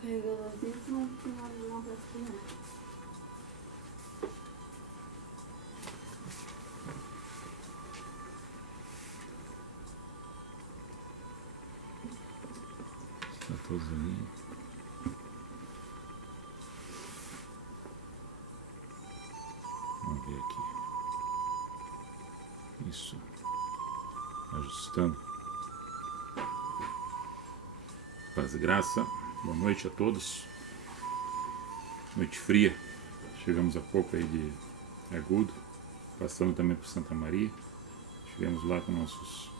carregadorzinho, senão no final não vai funcionar. Está todos ali. Vamos ver aqui. Isso. Ajustando. Paz e graça. Boa noite a todos. Noite fria. Chegamos há pouco aí de Agudo. Passando também por Santa Maria. Estivemos lá com nossos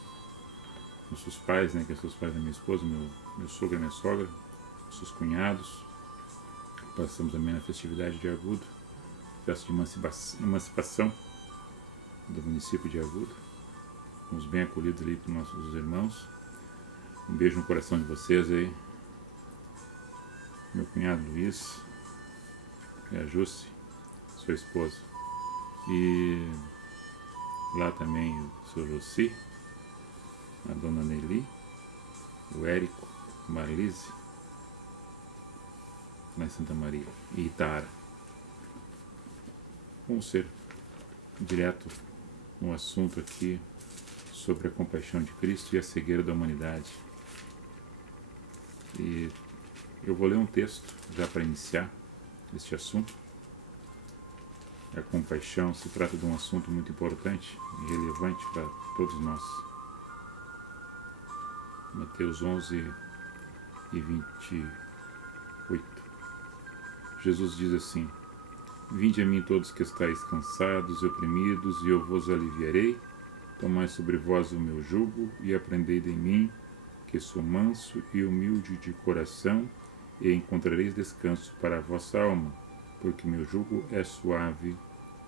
pais, né, que são os pais da minha esposa, meu sogro e minha sogra, nossos cunhados. Passamos também na festividade de Agudo, festa de emancipação do município de Agudo. Fomos bem acolhidos ali por nossos irmãos. Um beijo no coração de vocês aí. Meu cunhado Luiz e a Jusce, sua esposa. E lá também o seu Jossi, a dona Nelly, o Érico, Marlise, lá em Santa Maria, e Itara. Vamos ser direto no assunto aqui sobre a compaixão de Cristo e a cegueira da humanidade. E eu vou ler um texto já para iniciar este assunto. A compaixão se trata de um assunto muito importante e relevante para todos nós. Mateus 11 e 28. Jesus diz assim: Vinde a mim todos que estáis cansados e oprimidos, e eu vos aliviarei. Tomai sobre vós o meu jugo e aprendei de mim, que sou manso e humilde de coração, e encontrareis descanso para a vossa alma, porque meu jugo é suave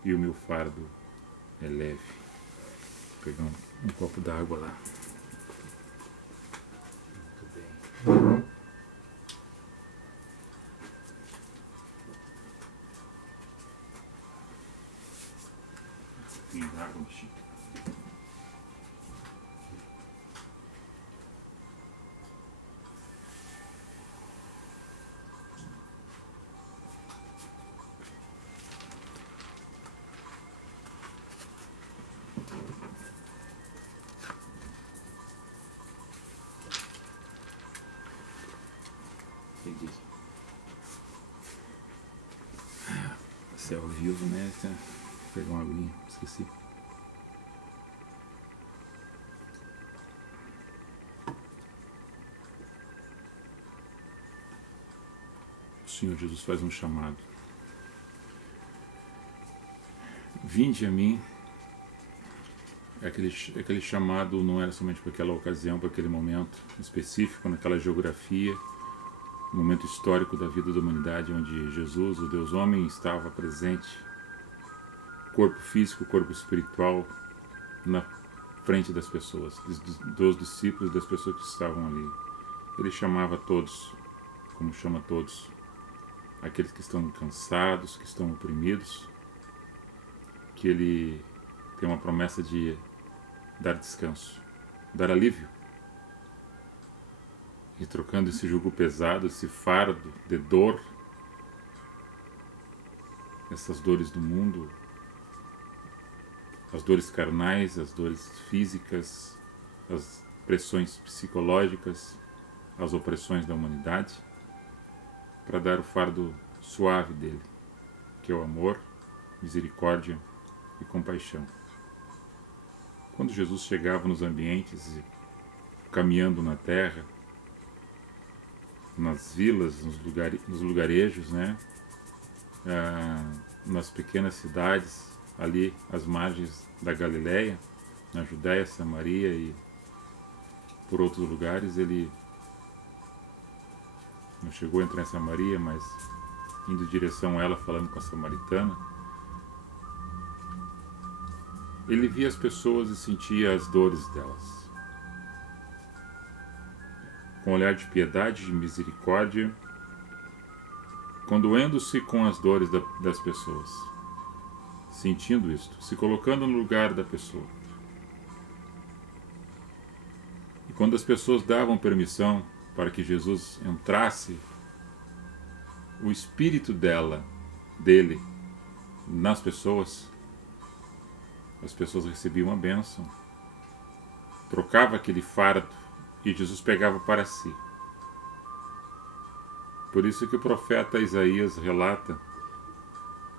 e o meu fardo é leve. Vou pegar um copo d'água lá. Água, Chico. Você é ao vivo, né? Vou pegar uma aguinha, esqueci. O Senhor Jesus faz um chamado. Vinde a mim. Aquele chamado não era somente para aquela ocasião, para aquele momento específico, naquela geografia, momento histórico da vida da humanidade, onde Jesus, o Deus homem, estava presente, corpo físico, corpo espiritual, na frente das pessoas, dos discípulos, das pessoas que estavam ali. Ele chamava todos, como chama todos, aqueles que estão cansados, que estão oprimidos, que ele tem uma promessa de dar descanso, dar alívio. E trocando esse jugo pesado, esse fardo de dor, essas dores do mundo, as dores carnais, as dores físicas, as pressões psicológicas, as opressões da humanidade, para dar o fardo suave dele, que é o amor, misericórdia e compaixão. Quando Jesus chegava nos ambientes, caminhando na terra, nas vilas, nos lugarejos, né? Nas pequenas cidades, ali às margens da Galileia, na Judéia, Samaria e por outros lugares, ele não chegou a entrar em Samaria, mas indo em direção a ela, falando com a samaritana, ele via as pessoas e sentia as dores delas. Com um olhar de piedade, de misericórdia, condoendo-se com as dores das pessoas, sentindo isto, se colocando no lugar da pessoa. E quando as pessoas davam permissão para que Jesus entrasse o espírito dele, nas pessoas, as pessoas recebiam a bênção. Trocava aquele fardo e Jesus pegava para si. Por isso que o profeta Isaías relata: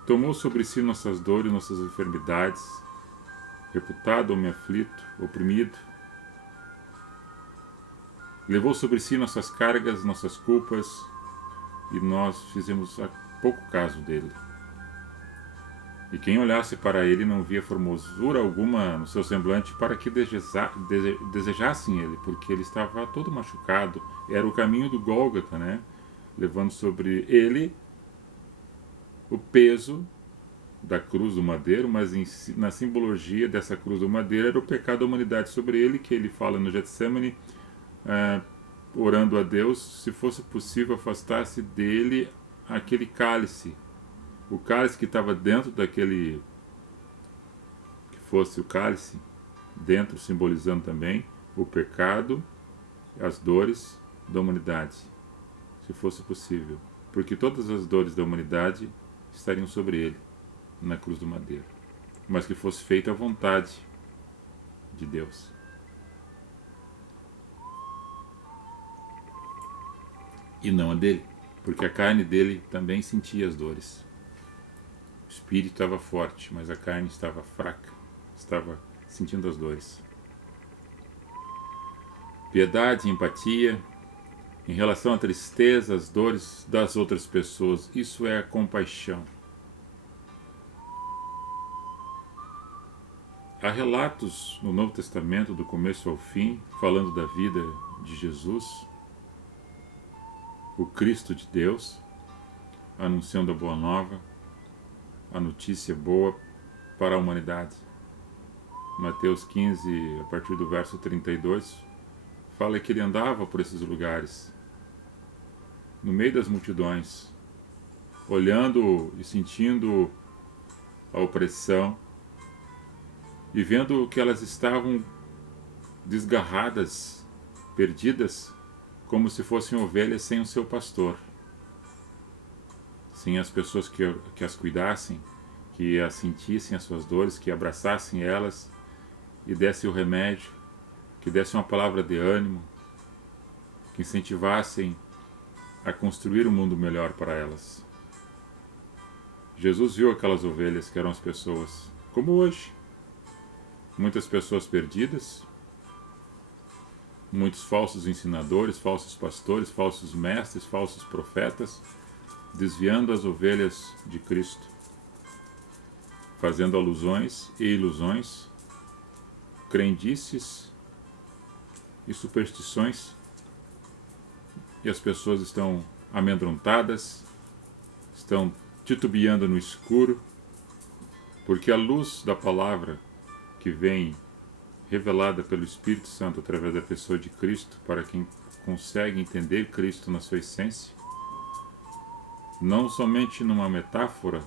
tomou sobre si nossas dores, nossas enfermidades, reputado homem aflito, oprimido, levou sobre si nossas cargas, nossas culpas, e nós fizemos pouco caso dele. E quem olhasse para ele não via formosura alguma no seu semblante para que desejassem ele, porque ele estava todo machucado. Era o caminho do Gólgota, né? Levando sobre ele o peso da cruz do madeiro, mas na simbologia dessa cruz do madeiro era o pecado da humanidade sobre ele, que ele fala no Getsemane, orando a Deus, se fosse possível, afastasse dele aquele cálice. O cálice que estava dentro daquele, que fosse o cálice, dentro, simbolizando também o pecado, as dores da humanidade, se fosse possível. Porque todas as dores da humanidade estariam sobre ele, na cruz do madeiro. Mas que fosse feita a vontade de Deus. E não a dele, porque a carne dele também sentia as dores. O espírito estava forte, mas a carne estava fraca, estava sentindo as dores. Piedade, empatia, em relação à tristeza, às dores das outras pessoas, isso é a compaixão. Há relatos no Novo Testamento, do começo ao fim, falando da vida de Jesus, o Cristo de Deus, anunciando a boa nova, a notícia boa para a humanidade. Mateus 15, a partir do verso 32, fala que ele andava por esses lugares, no meio das multidões, olhando e sentindo a opressão e vendo que elas estavam desgarradas, perdidas, como se fossem ovelhas sem o seu pastor, sem as pessoas que as cuidassem, que as sentissem as suas dores, que abraçassem elas e dessem o remédio, que dessem uma palavra de ânimo, que incentivassem a construir um mundo melhor para elas. Jesus viu aquelas ovelhas que eram as pessoas, como hoje. Muitas pessoas perdidas, muitos falsos ensinadores, falsos pastores, falsos mestres, falsos profetas, desviando as ovelhas de Cristo, fazendo alusões e ilusões, crendices e superstições, e as pessoas estão amedrontadas, estão titubeando no escuro, porque a luz da palavra que vem revelada pelo Espírito Santo através da pessoa de Cristo, para quem consegue entender Cristo na sua essência, não somente numa metáfora,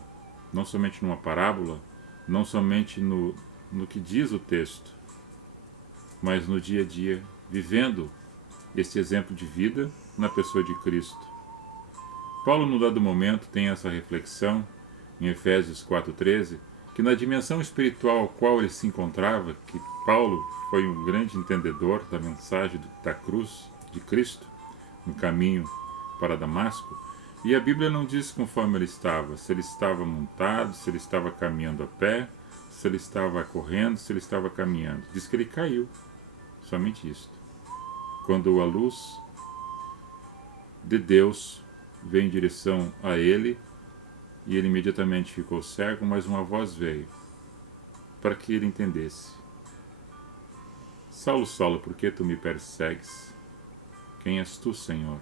não somente numa parábola, não somente no que diz o texto, mas no dia a dia, vivendo esse exemplo de vida na pessoa de Cristo. Paulo, no dado momento, tem essa reflexão em Efésios 4,13, que na dimensão espiritual ao qual ele se encontrava, que Paulo foi um grande entendedor da mensagem da cruz de Cristo, no caminho para Damasco, e a Bíblia não diz conforme ele estava, se ele estava montado, se ele estava caminhando a pé, se ele estava correndo, se ele estava caminhando. Diz que ele caiu, somente isto. Quando a luz de Deus veio em direção a ele, e ele imediatamente ficou cego, mas uma voz veio, para que ele entendesse. Saulo, Saulo, por que tu me persegues? Quem és tu, Senhor?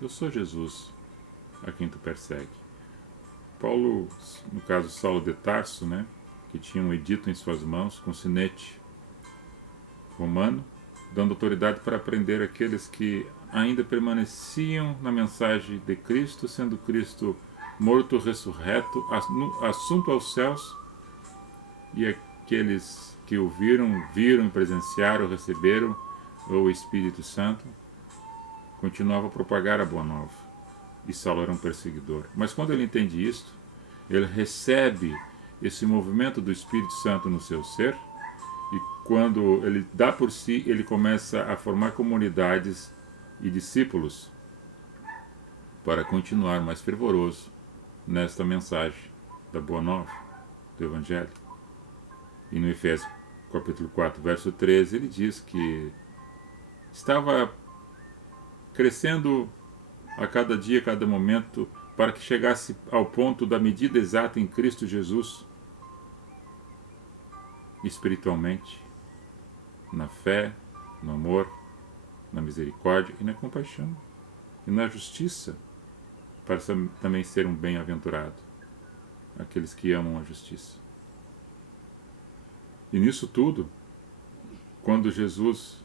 Eu sou Jesus, a quem tu persegue. Paulo, no caso Saulo de Tarso, né, que tinha um edito em suas mãos, com sinete romano, dando autoridade para prender aqueles que ainda permaneciam na mensagem de Cristo, sendo Cristo morto, ressurreto, assunto aos céus, e aqueles que o viram e presenciaram, receberam o Espírito Santo, continuavam a propagar a boa nova. e Saulo era um perseguidor. Mas quando ele entende isto, ele recebe esse movimento do Espírito Santo no seu ser, e quando ele dá por si, ele começa a formar comunidades e discípulos para continuar mais fervoroso nesta mensagem da Boa Nova, do Evangelho. E no Efésios capítulo 4, verso 13, ele diz que estava crescendo a cada dia, a cada momento, para que chegasse ao ponto da medida exata em Cristo Jesus, espiritualmente, na fé, no amor, na misericórdia e na compaixão, e na justiça, para também ser um bem-aventurado, aqueles que amam a justiça. E nisso tudo, quando Jesus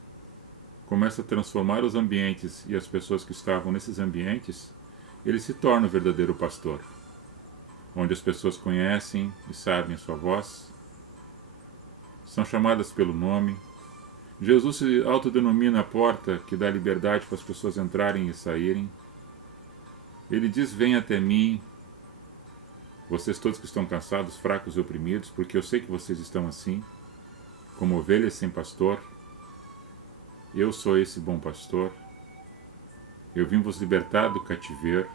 começa a transformar os ambientes e as pessoas que estavam nesses ambientes, ele se torna o verdadeiro pastor, onde as pessoas conhecem e sabem a sua voz, são chamadas pelo nome. Jesus se autodenomina a porta que dá liberdade para as pessoas entrarem e saírem. Ele diz: venha até mim, vocês todos que estão cansados, fracos e oprimidos, porque eu sei que vocês estão assim, como ovelhas sem pastor. Eu sou esse bom pastor. Eu vim vos libertar do cativeiro,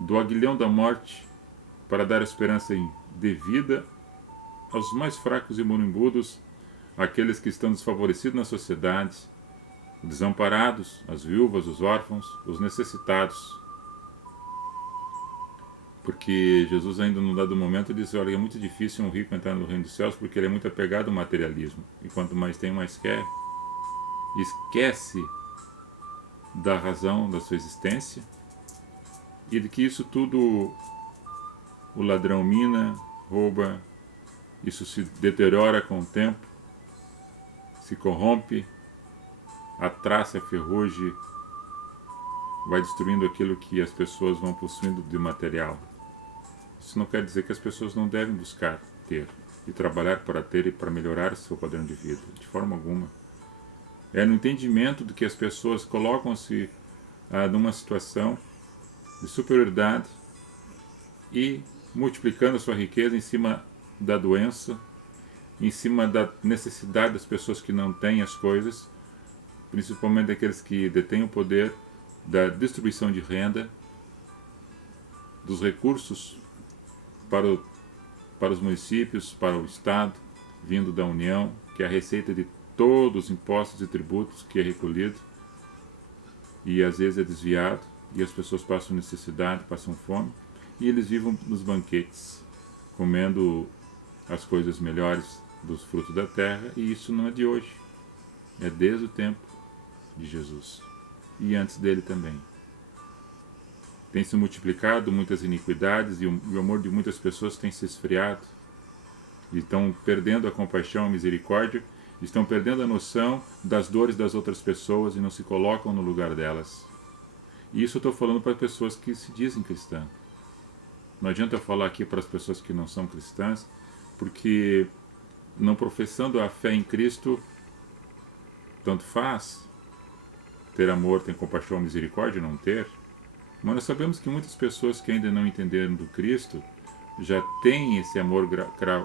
do aguilhão da morte, para dar esperança de vida aos mais fracos e moribundos, àqueles que estão desfavorecidos na sociedade, desamparados, as viúvas, os órfãos, os necessitados. Porque Jesus ainda num dado momento disse: olha, é muito difícil um rico entrar no reino dos céus, porque ele é muito apegado ao materialismo, e quanto mais tem, mais quer. Esquece da razão da sua existência e de que isso tudo o ladrão mina, rouba, isso se deteriora com o tempo, se corrompe, a traça, a ferrugem vai destruindo aquilo que as pessoas vão possuindo de material. Isso não quer dizer que as pessoas não devem buscar ter e trabalhar para ter e para melhorar o seu padrão de vida, de forma alguma. É no entendimento de que as pessoas colocam-se numa situação de superioridade e multiplicando a sua riqueza em cima da doença, em cima da necessidade das pessoas que não têm as coisas, principalmente daqueles que detêm o poder da distribuição de renda, dos recursos para os municípios, para o Estado, vindo da União, que é a receita de todos os impostos e tributos que é recolhido e às vezes é desviado, e as pessoas passam necessidade, passam fome, e eles vivem nos banquetes, comendo as coisas melhores dos frutos da terra, e isso não é de hoje, é desde o tempo de Jesus, e antes dele também. Tem se multiplicado muitas iniquidades, e o amor de muitas pessoas tem se esfriado, e estão perdendo a compaixão, a misericórdia, estão perdendo a noção das dores das outras pessoas e não se colocam no lugar delas. E isso eu estou falando para pessoas que se dizem cristãs. Não adianta eu falar aqui para as pessoas que não são cristãs, porque não professando a fé em Cristo, tanto faz ter amor, ter compaixão, misericórdia, não ter. Mas nós sabemos que muitas pessoas que ainda não entenderam do Cristo já têm esse amor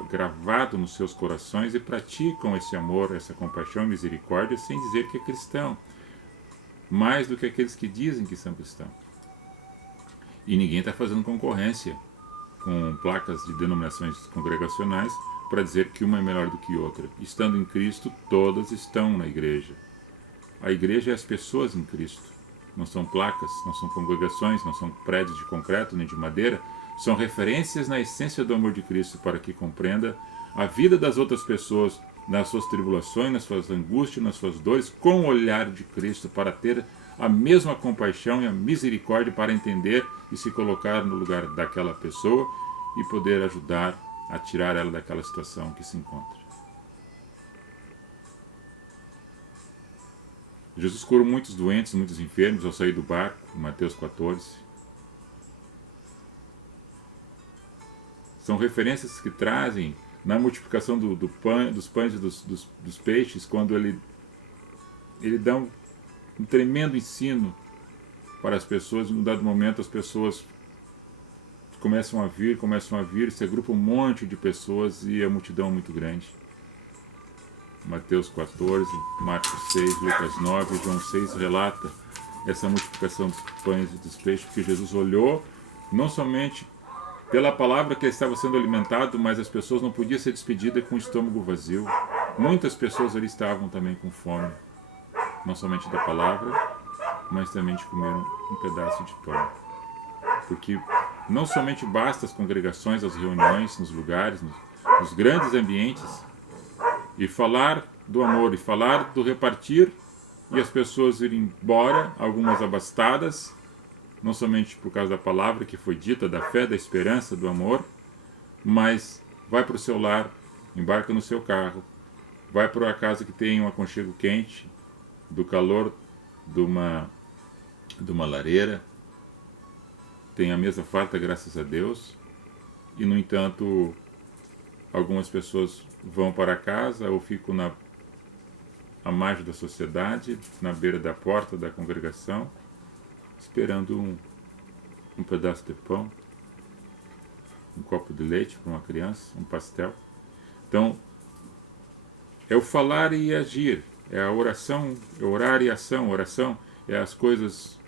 gravado nos seus corações e praticam esse amor, essa compaixão e misericórdia sem dizer que é cristão, mais do que aqueles que dizem que são cristãos. E ninguém está fazendo concorrência com placas de denominações congregacionais para dizer que uma é melhor do que outra. Estando em Cristo, todas estão na igreja. A igreja é as pessoas em Cristo. Não são placas, não são congregações, não são prédios de concreto nem de madeira. São referências na essência do amor de Cristo para que compreenda a vida das outras pessoas, nas suas tribulações, nas suas angústias, nas suas dores, com o olhar de Cristo, para ter a mesma compaixão e a misericórdia para entender e se colocar no lugar daquela pessoa e poder ajudar a tirar ela daquela situação que se encontra. Jesus curou muitos doentes, muitos enfermos ao sair do barco, em Mateus 14. São referências que trazem na multiplicação dos pães e dos peixes, quando ele dá um tremendo ensino para as pessoas. Em um dado momento as pessoas começam a vir, se agrupa um monte de pessoas e a multidão é muito grande. Mateus 14, Marcos 6, Lucas 9, João 6 relata essa multiplicação dos pães e dos peixes, porque Jesus olhou não somente pela palavra que ele estava sendo alimentado, mas as pessoas não podiam ser despedidas com o estômago vazio. Muitas pessoas ali estavam também com fome, não somente da palavra, mas também de comer um pedaço de pão. Porque não somente basta as congregações, as reuniões, nos lugares, nos grandes ambientes, e falar do amor, e falar do repartir, e as pessoas irem embora, algumas abastadas, não somente por causa da palavra que foi dita, da fé, da esperança, do amor, mas vai para o seu lar, embarca no seu carro, vai para uma casa que tem um aconchego quente, do calor de uma lareira, tem a mesa farta, graças a Deus, e no entanto algumas pessoas vão para casa ou ficam à margem da sociedade, na beira da porta da congregação, esperando um pedaço de pão, um copo de leite para uma criança, um pastel. Então, é o falar e agir, é a oração, é orar e ação. Oração é as coisas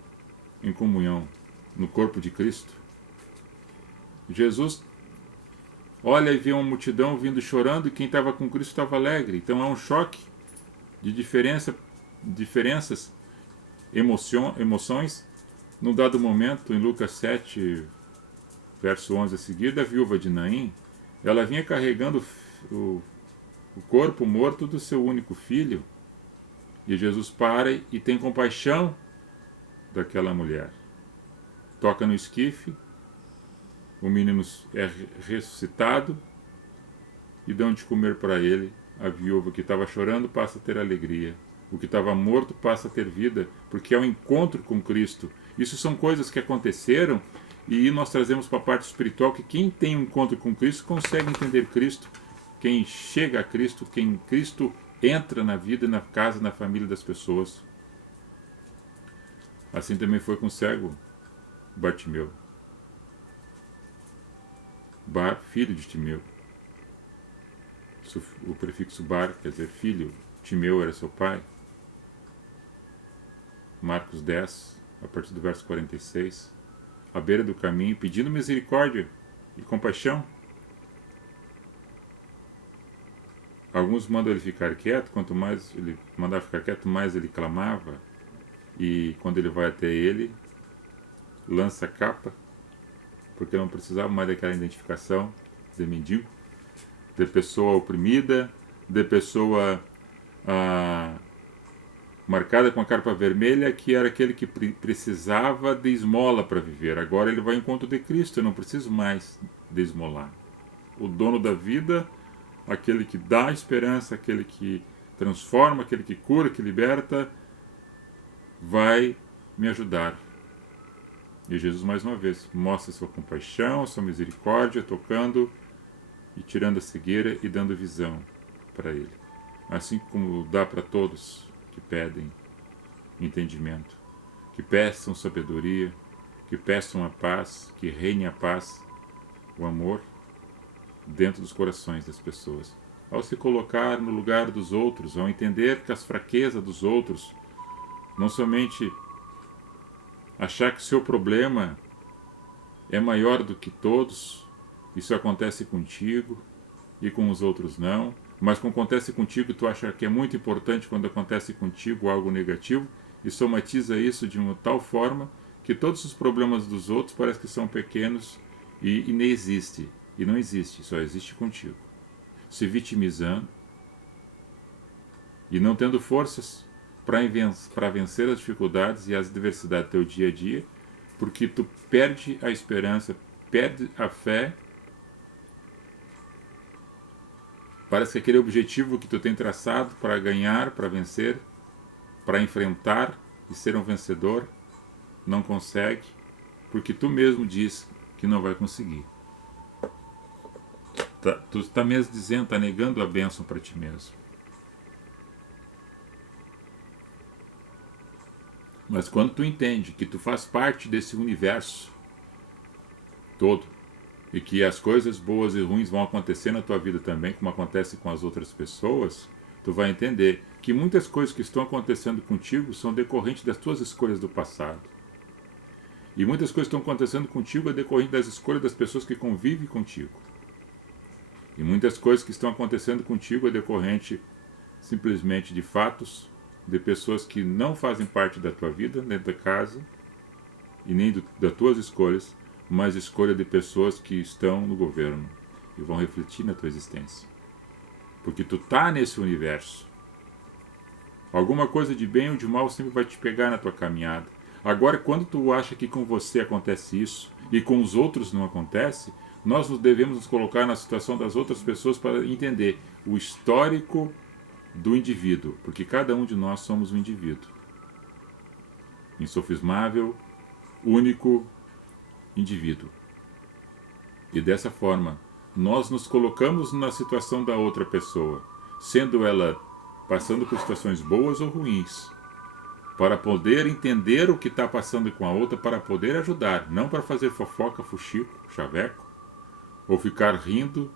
em comunhão, no corpo de Cristo. Jesus olha e vê uma multidão vindo chorando e quem estava com Cristo estava alegre. Então há um choque de diferenças, emoções. Num dado momento, em Lucas 7, verso 11 a seguir, da viúva de Naim, ela vinha carregando o corpo morto do seu único filho. E Jesus para e tem compaixão daquela mulher. Toca no esquife, o menino é ressuscitado e dão de comer para ele. A viúva que estava chorando passa a ter alegria. O que estava morto passa a ter vida, porque é o encontro com Cristo. Isso são coisas que aconteceram e nós trazemos para a parte espiritual que quem tem um encontro com Cristo consegue entender Cristo. Quem chega a Cristo, quem Cristo entra na vida, na casa, na família das pessoas. Assim também foi com o cego Bartimeu. Bar, filho de Timeu. O prefixo bar quer dizer filho. Timeu era seu pai. Marcos 10, a partir do verso 46. À beira do caminho, pedindo misericórdia e compaixão. Alguns mandam ele ficar quieto, quanto mais ele mandava ficar quieto, mais ele clamava. E quando ele vai até ele, lança a capa, porque não precisava mais daquela identificação de mendigo, de pessoa oprimida, de pessoa marcada com a capa vermelha, que era aquele que precisava de esmola para viver. Agora ele vai ao encontro de Cristo, eu não preciso mais de esmolar. O dono da vida, aquele que dá esperança, aquele que transforma, aquele que cura, que liberta, vai me ajudar. E Jesus, mais uma vez, mostra sua compaixão, sua misericórdia, tocando e tirando a cegueira e dando visão para ele. Assim como dá para todos que pedem entendimento, que peçam sabedoria, que peçam a paz, que reine a paz, o amor dentro dos corações das pessoas. Ao se colocar no lugar dos outros, ao entender que as fraquezas dos outros, não somente achar que o seu problema é maior do que todos, isso acontece contigo e com os outros não, mas quando acontece contigo tu acha que é muito importante quando acontece contigo algo negativo e somatiza isso de uma tal forma que todos os problemas dos outros parecem que são pequenos e nem existe. E não existe, só existe contigo. Se vitimizando e não tendo forças para vencer as dificuldades e as adversidades do teu dia a dia, porque tu perde a esperança, perde a fé. Parece que aquele objetivo que tu tem traçado para ganhar, para vencer, para enfrentar e ser um vencedor, não consegue, porque tu mesmo diz que não vai conseguir. Tu está mesmo dizendo, está negando a bênção para ti mesmo. Mas quando tu entende que tu faz parte desse universo todo, e que as coisas boas e ruins vão acontecer na tua vida também, como acontece com as outras pessoas, tu vai entender que muitas coisas que estão acontecendo contigo são decorrentes das tuas escolhas do passado. E muitas coisas que estão acontecendo contigo é decorrente das escolhas das pessoas que convivem contigo. E muitas coisas que estão acontecendo contigo é decorrente simplesmente de fatos, de pessoas que não fazem parte da tua vida, dentro da casa, e nem das tuas escolhas, mas escolha de pessoas que estão no governo e vão refletir na tua existência. Porque tu tá nesse universo. Alguma coisa de bem ou de mal sempre vai te pegar na tua caminhada. Agora, quando tu acha que com você acontece isso e com os outros não acontece, nós devemos nos colocar na situação das outras pessoas para entender o histórico do indivíduo, porque cada um de nós somos um indivíduo. Insofismável, único indivíduo. E dessa forma, nós nos colocamos na situação da outra pessoa, sendo ela passando por situações boas ou ruins, para poder entender o que está passando com a outra, para poder ajudar, não para fazer fofoca, fuxico, chaveco, ou ficar rindo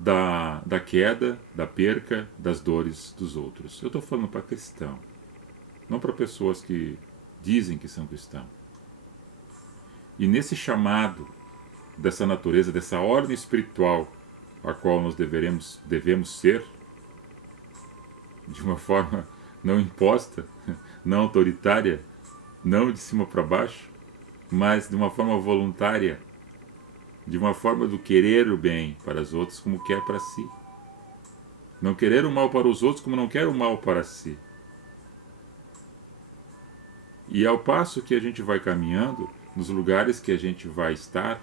da queda, da perca, das dores dos outros. Eu estou falando para cristão, não para pessoas que dizem que são cristãos. E nesse chamado dessa natureza, dessa ordem espiritual a qual nós devemos ser, de uma forma não imposta, não autoritária, não de cima para baixo, mas de uma forma voluntária, de uma forma do querer o bem para os outros como quer para si. Não querer o mal para os outros como não quer o mal para si. E ao passo que a gente vai caminhando, nos lugares que a gente vai estar,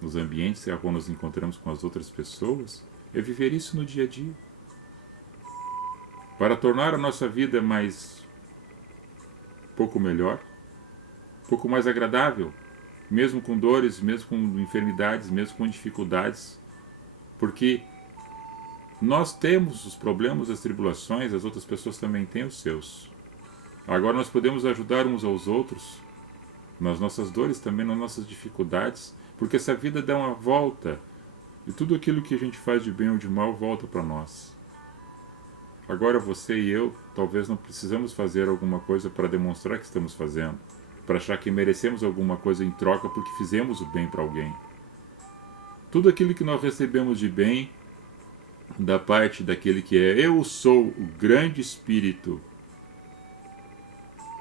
nos ambientes quando nos encontramos com as outras pessoas, é viver isso no dia a dia. Para tornar a nossa vida pouco melhor, pouco mais agradável, mesmo com dores, mesmo com enfermidades, mesmo com dificuldades, porque nós temos os problemas, as tribulações, as outras pessoas também têm os seus. Agora nós podemos ajudar uns aos outros, nas nossas dores também, nas nossas dificuldades, porque essa vida dá uma volta, e tudo aquilo que a gente faz de bem ou de mal volta para nós. Agora você e eu, talvez não precisamos fazer alguma coisa para demonstrar que estamos fazendo, para achar que merecemos alguma coisa em troca porque fizemos o bem para alguém. Tudo aquilo que nós recebemos de bem, da parte daquele que é eu sou o grande Espírito,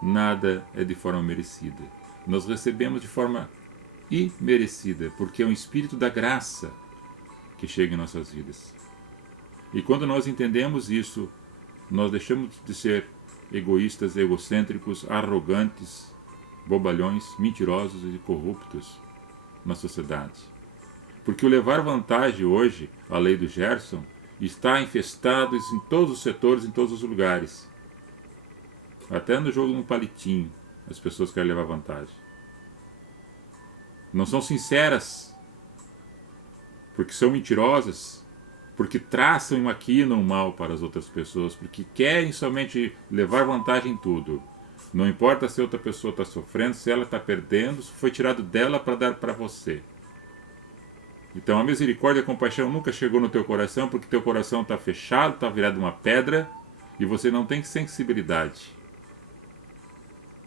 nada é de forma merecida. Nós recebemos de forma imerecida, porque é um Espírito da graça que chega em nossas vidas. E quando nós entendemos isso, nós deixamos de ser egoístas, egocêntricos, arrogantes, bobalhões, mentirosos e corruptos na sociedade. Porque o levar vantagem hoje, a lei do Gerson, está infestado em todos os setores, em todos os lugares. Até no jogo no palitinho, as pessoas querem levar vantagem. Não são sinceras, porque são mentirosas, porque traçam e maquinam mal para as outras pessoas, porque querem somente levar vantagem em tudo. Não importa se outra pessoa está sofrendo, se ela está perdendo, se foi tirado dela para dar para você. Então a misericórdia e a compaixão nunca chegou no teu coração, porque teu coração está fechado, está virado uma pedra, e você não tem sensibilidade.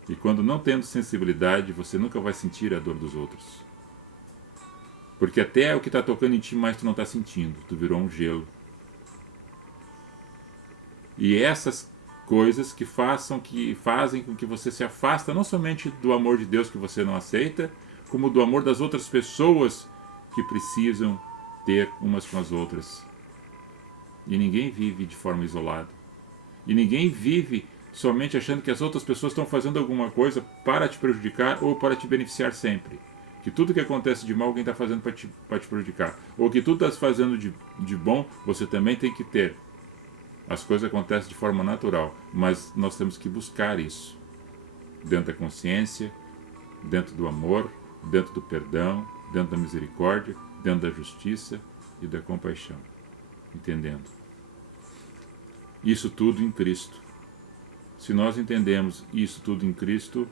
E quando não tendo sensibilidade, você nunca vai sentir a dor dos outros. Porque até o que está tocando em ti, mais tu não está sentindo. Tu virou um gelo. E essas coisas que fazem com que você se afasta não somente do amor de Deus que você não aceita, como do amor das outras pessoas que precisam ter umas com as outras. E ninguém vive de forma isolada. E ninguém vive somente achando que as outras pessoas estão fazendo alguma coisa para te prejudicar ou para te beneficiar sempre. Que tudo que acontece de mal alguém está fazendo para te prejudicar. Ou que tudo está fazendo de bom, você também tem que ter. As coisas acontecem de forma natural, mas nós temos que buscar isso. Dentro da consciência, dentro do amor, dentro do perdão, dentro da misericórdia, dentro da justiça e da compaixão. Entendendo? Isso tudo em Cristo. se nós entendemos isso tudo em Cristo,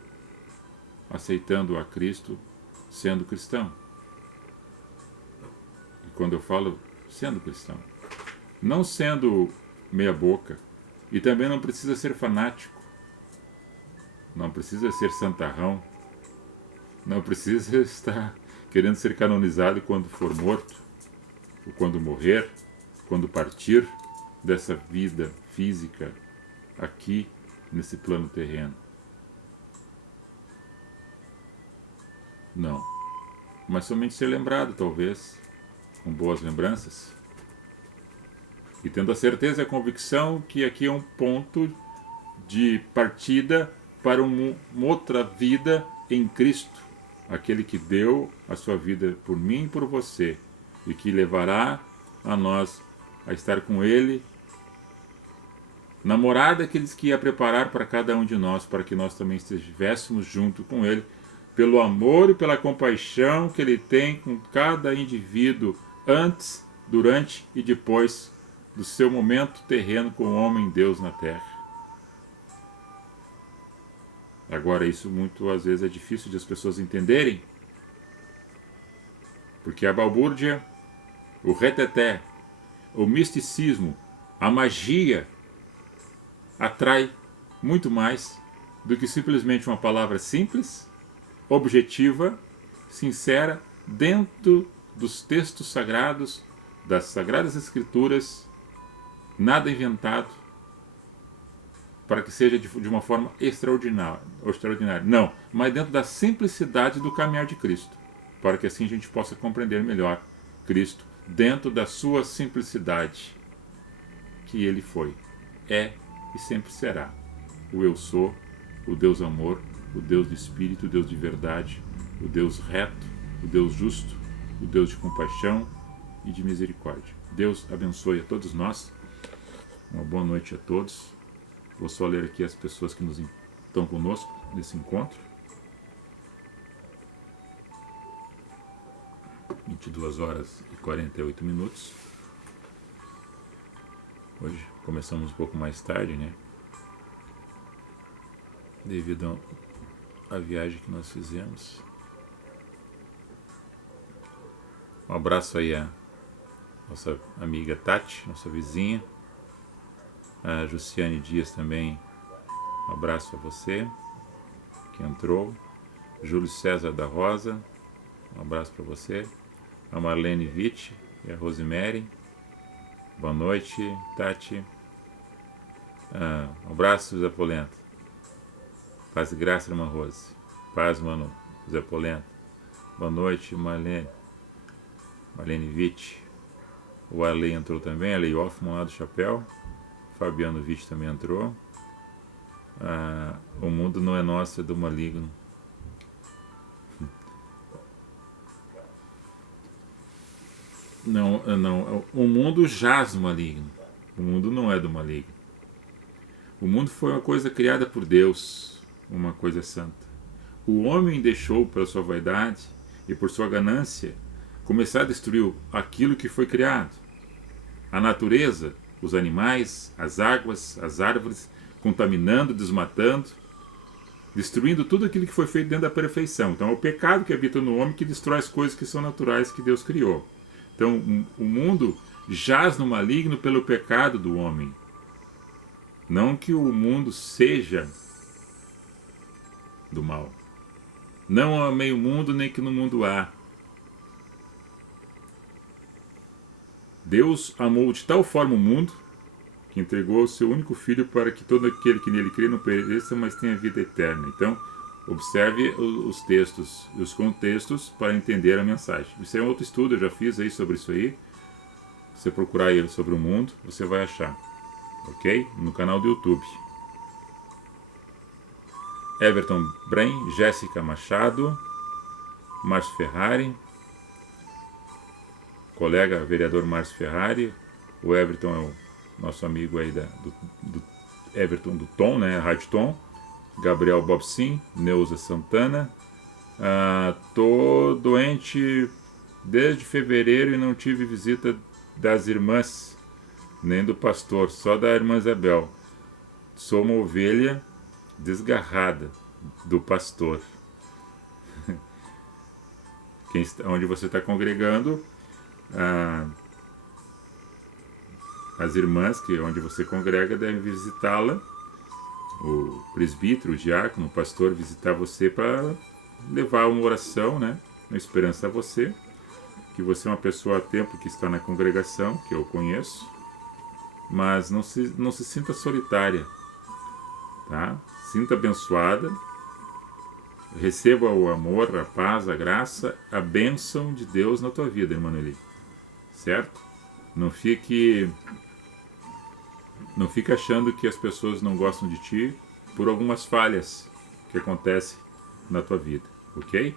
aceitando a Cristo, sendo cristão. E quando eu falo sendo cristão, não sendo meia boca, e também não precisa ser fanático, não precisa ser santarrão, não precisa estar querendo ser canonizado quando for morto, ou quando morrer, quando partir dessa vida física aqui nesse plano terreno. Não. Mas somente ser lembrado, talvez, com boas lembranças. E tendo a certeza e a convicção que aqui é um ponto de partida para uma outra vida em Cristo. Aquele que deu a sua vida por mim e por você. E que levará a nós a estar com Ele na morada que Ele disse que ia preparar para cada um de nós, para que nós também estivéssemos junto com Ele, pelo amor e pela compaixão que Ele tem com cada indivíduo, antes, durante e depois do seu momento terreno como homem Deus na terra. Agora, isso muito às vezes é difícil de as pessoas entenderem, porque a balbúrdia, o reteté, o misticismo, a magia atrai muito mais do que simplesmente uma palavra simples, objetiva, sincera, dentro dos textos sagrados, das Sagradas Escrituras, nada inventado, para que seja de uma forma extraordinária. Não, mas dentro da simplicidade do caminhar de Cristo, para que assim a gente possa compreender melhor Cristo dentro da sua simplicidade, que Ele foi, é e sempre será o Eu Sou, o Deus Amor, o Deus de Espírito, o Deus de verdade, o Deus reto, o Deus justo, o Deus de compaixão e de misericórdia. Deus abençoe a todos nós. Uma boa noite a todos. Vou só ler aqui as pessoas que estão conosco nesse encontro. 22 horas e 48 minutos. Hoje começamos um pouco mais tarde, né? Devido à viagem que nós fizemos. Um abraço aí a nossa amiga Tati, nossa vizinha. A Jussiane Dias também, um abraço a você que entrou. Júlio César da Rosa, um abraço para você. A Marlene Witt e a Rosemary, boa noite, Tati. Um abraço, Zé Polenta. Paz e graça, irmã Rose. Paz, mano, Zé Polenta. Boa noite, Marlene Witt. O Arley entrou também, Arley Hoffman lá do Chapéu. Fabiano Witt também entrou. O mundo não é nosso, é do maligno. Não, o mundo jaz no maligno. O mundo não é do maligno. O mundo foi uma coisa criada por Deus, uma coisa santa. O homem deixou, pela sua vaidade e por sua ganância, começar a destruir aquilo que foi criado. A natureza, os animais, as águas, as árvores, contaminando, desmatando, destruindo tudo aquilo que foi feito dentro da perfeição. Então é o pecado que habita no homem que destrói as coisas que são naturais que Deus criou. Então o mundo jaz no maligno pelo pecado do homem. Não que o mundo seja do mal. Não há meio mundo, nem que no mundo há. Deus amou de tal forma o mundo que entregou o seu único filho para que todo aquele que nele crê não pereça, mas tenha vida eterna. Então, observe os textos e os contextos para entender a mensagem. Isso é um outro estudo, eu já fiz aí sobre isso aí. Se você procurar ele sobre o mundo, você vai achar. Ok? No canal do YouTube. Everton Bren, Jéssica Machado, Márcio Ferrari, colega vereador Márcio Ferrari. O Everton é o nosso amigo aí do Everton do Tom, né? Rádio Tom. Gabriel Bobsin, Neuza Santana. Tô doente desde fevereiro e não tive visita das irmãs, nem do pastor, só da irmã Isabel. sou uma ovelha desgarrada do pastor. Onde você está congregando, as irmãs onde você congrega devem visitá-la, o presbítero, o diácono, o pastor visitar você para levar uma oração, né, uma esperança a você, que você é uma pessoa a tempo que está na congregação, que eu conheço, mas não se sinta solitária, tá? Sinta abençoada, receba o amor, a paz, a graça, a bênção de Deus na tua vida, irmã Nelly, certo? Não fique achando que as pessoas não gostam de ti por algumas falhas que acontecem na tua vida, ok?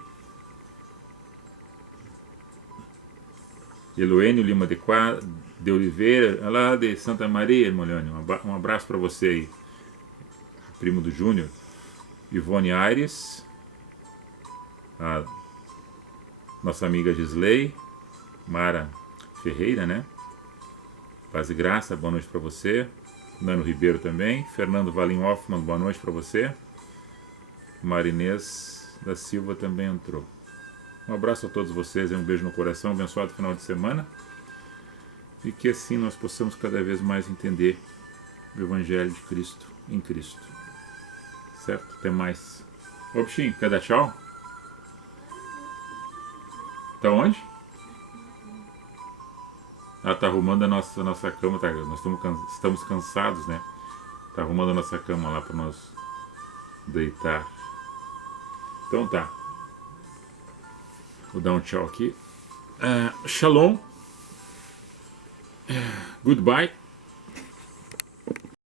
Eloênio Lima de Oliveira, lá de Santa Maria, irmão Leônio, um abraço para você aí, primo do Júnior. Ivone Aires, a nossa amiga Gisley, Mara Ferreira, né? Paz e graça, boa noite para você. Nano Ribeiro também. Fernando Valim Hoffman, boa noite para você. Marinês da Silva também entrou. Um abraço a todos vocês, um beijo no coração, abençoado final de semana. E que assim nós possamos cada vez mais entender o Evangelho de Cristo em Cristo. Certo? Até mais. Ô bichinho, quer dar tchau? Tá onde? Tá arrumando a nossa cama, tá? Nós estamos cansados, né? Tá arrumando a nossa cama lá para nós deitar. Então tá. Vou dar um tchau aqui. Shalom. Goodbye.